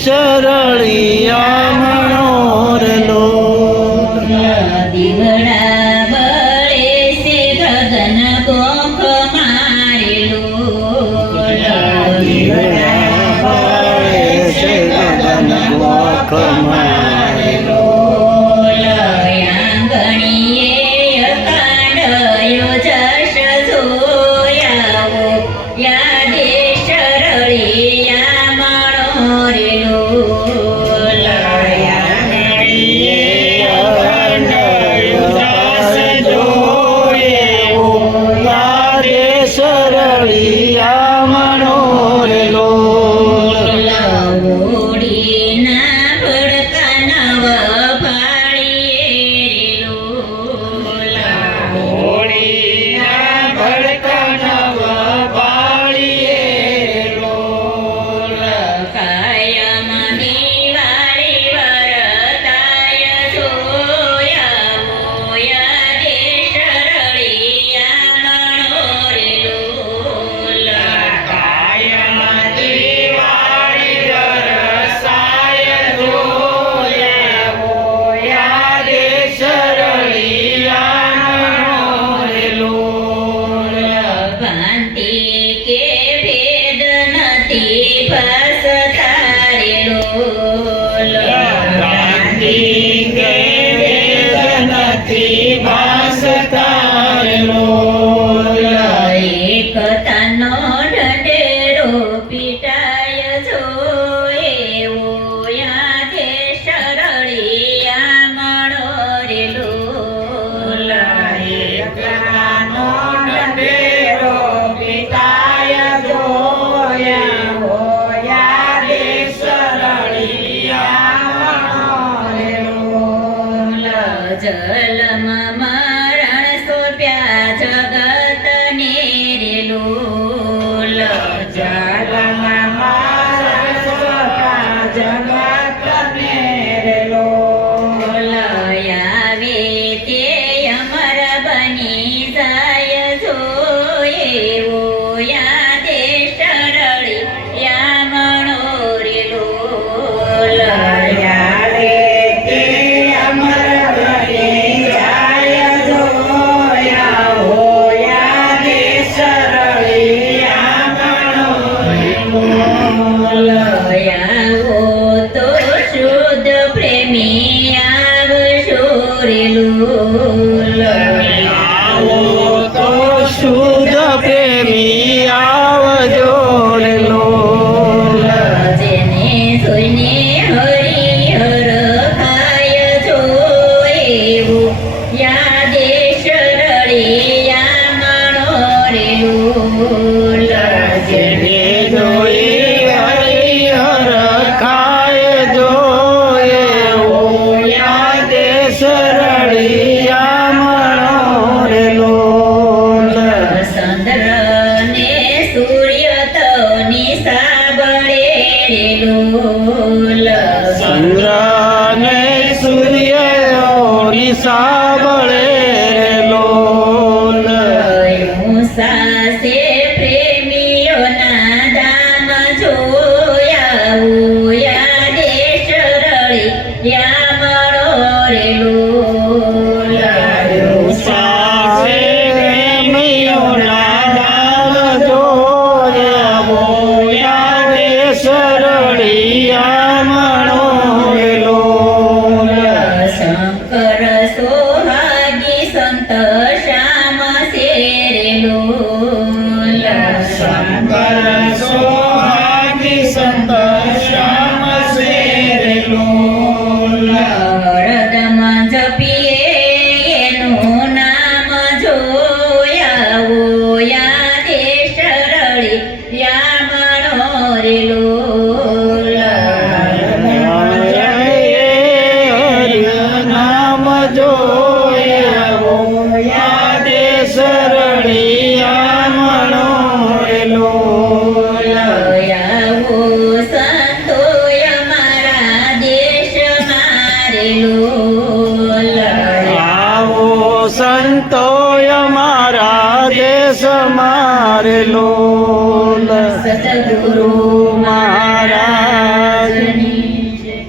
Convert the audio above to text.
શરળિયા મણોરલો દીવડા બળે છે ગગન ગોખ મારેલો દીવડા બળે છે ગગન ગોખ મારેલો આંગણીએ કાંડયો જશ જોયાવો યાદે શરળિયા મણોરેલો શરળિયા મણોરલો ઓડીના ભડકા નવ ફાળીએ ઓડીના ભડકા નવ પાળીએ કાયમ દિવાળી વરતાય જોયાવો યાદે શરળિયા મણોરેલો કાયમ દિવાળી રસાય જોયાવો યાદે શરળિયા મણોરલો ભાંતિ કે ભેદ નથી ભાસ તારેલો ભ્રાંતિ કે વેદ નથી ભાસ તારેલો એકતાનો ઢંઢેરો પીટાય જોએવો યાદે શરળિયા મણોરેલો એકતાનો ઢંઢેરો પિતાય જોયા યાદે શરળિયા મણોરલો જલમ મરણ સોપ્યા જગત નેરેલો જલમાં મારા સ્વતા જગત નેરેલો આવે તે અમર બની જાય જોએવો યાદે શરળિયા મણોરેલો યારે તે અમર બની જાય જોયા યાદે શરળિયા મણોરલો આવો તો શુદ્ધ પ્રેમી આવશો રેલું આવો તો શુદ્ધ પ્રેમી આવજો રેલો જેને જોઈને હરિહર ખાય જોએવું યાદે શરળિયા મણોરેલું જેને જોઈ હરિહર ખાય જોયે યાદે શરળિયા મણોરલો ચંદ્ર ને સૂર્ય તો નિશાબળે રેલું ચંદ્ર ને સૂર્ય નિશાબળે રેલો સાસે પ્રેમીઓના ધામ જોયાવો યાદે શરળિયા મણોરેલું સાસે પ્રેમીઓના ધામ જોયા યાદે શરળિયા મણોરલો શંકર સોહાગી સંત શ્યામ શેરેલું શંકર સોહાગી સંત શ્યામ શેરેલો હૃદયમાં જપીએ એનું નામ જોયાવો યાદે શરળિયા મણોરેલું નામ જોયા યાદે શરળિયા મણોરલો આવો સંતોય મારા દેશ મારેલું આવો સંતોય મારા દેશ મારેલો સદગુરુ મા